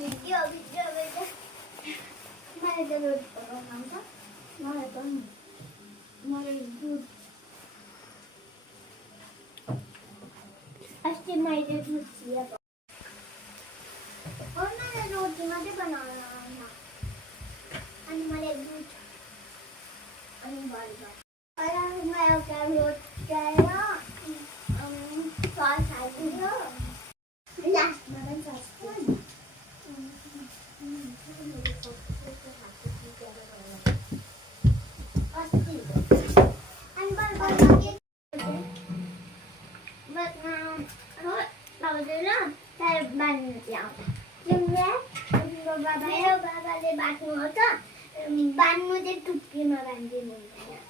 video मैले त रोज बनाउँछ मलाई पनि मलाई दुध अस्ति मैले दुध चिया मैले रोटी मात्रै बनाउन आउँछ अनि मलाई दुध अनि मैले एउटा रोटी ल्याएर सस हालिदियो लास्टमा पनि सस मेरो बाबाले बाँच्नुहुन्छ बाँध्नु चाहिँ टुप्पीमा बाँधिदिनु हुँदैन